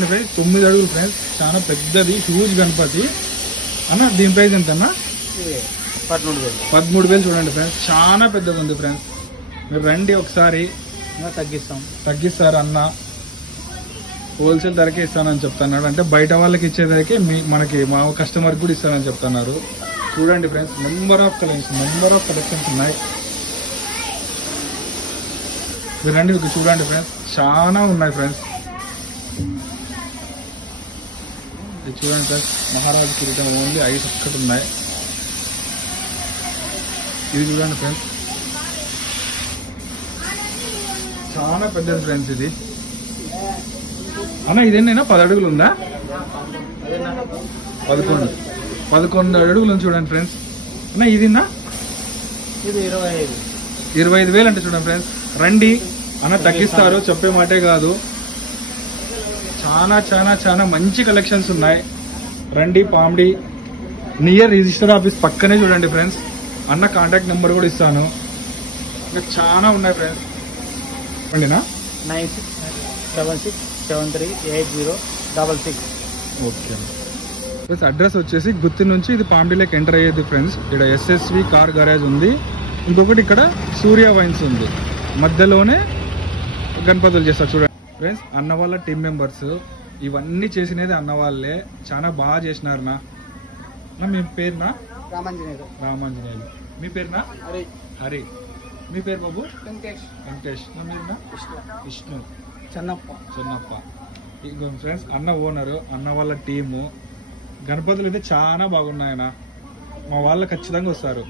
9 అడుగులు ఫ్రెండ్స్, చాలా పెద్దది హ్యూజ్ గణపతి అన్న. దీని ప్రైస్ ఎంత అన్న? 13,000 చూడండి ఫ్రెండ్స్, చాలా పెద్దగా ఉంది ఫ్రెండ్స్. మీరు రండి ఒకసారి, తగ్గిస్తారు అన్న. హోల్సేల్ ధరకే ఇస్తానని చెప్తున్నాడు, అంటే బయట వాళ్ళకి ఇచ్చేదరికి మనకి మా కస్టమర్కి కూడా ఇస్తానని చెప్తున్నారు. చూడండి ఫ్రెండ్స్, నెంబర్ ఆఫ్ కలెక్షన్స్ ఉన్నాయి. మీరు రండి చూడండి ఫ్రెండ్స్, చాలా ఉన్నాయి ఫ్రెండ్స్. ఇది చూడండి ఫ్రెండ్స్, మహారాజు కిరీటం ఓన్లీ 5 ఒక్కటి ఉన్నాయి. ఇది చూడండి ఫ్రెండ్స్, చాలా పెద్దది ఫ్రెండ్స్. ఇది అన్న ఇదేనా 10 అడుగులు ఉందా? 11 అడుగులు ఉంది చూడండి ఫ్రెండ్స్. అన్న ఇదిన్నా 25,000 అంటే చూడండి ఫ్రెండ్స్. రండి అన్న, తగ్గిస్తారు, చెప్పే మాటే కాదు. చాలా మంచి కలెక్షన్స్ ఉన్నాయి. రండి, పామిడి నియర్ రిజిస్టర్ ఆఫీస్ పక్కనే చూడండి ఫ్రెండ్స్. అన్న కాంటాక్ట్ నెంబర్ కూడా ఇస్తాను. ఇంకా చాలా ఉన్నాయి ఫ్రెండ్స్. చెప్పండినా 9676738066. ఓకే ఫ్రెండ్స్, అడ్రస్ వచ్చేసి గుత్తి నుంచి ఇది పామిడిలోకి ఎంటర్ అయ్యేది ఫ్రెండ్స్. ఇక్కడ ఎస్ఎస్వి కార్ గరాజ్ ఉంది, ఇంకొకటి ఇక్కడ సూర్య వైన్స్ ఉంది, మధ్యలోనే గణపతులు చేస్తారు చూడండి ఫ్రెండ్స్. అన్న వాళ్ళ టీం మెంబర్స్ ఇవన్నీ చేసినది అన్న వాళ్ళే, చాలా బాగా చేసినారు. నా మీ పేరునా? రామాంజనేయులు. మీ పేరునా? హరి. మీ పేరు బాబు? వెంకటేష్. మీరునా? విష్ణు. చెన్నప్ప. ఇగో ఫ్రెండ్స్, అన్న ఓనరు, అన్న వాళ్ళ టీము. గణపతులు అయితే చాలా బాగున్నాయన, మా వాళ్ళు ఖచ్చితంగా వస్తారు.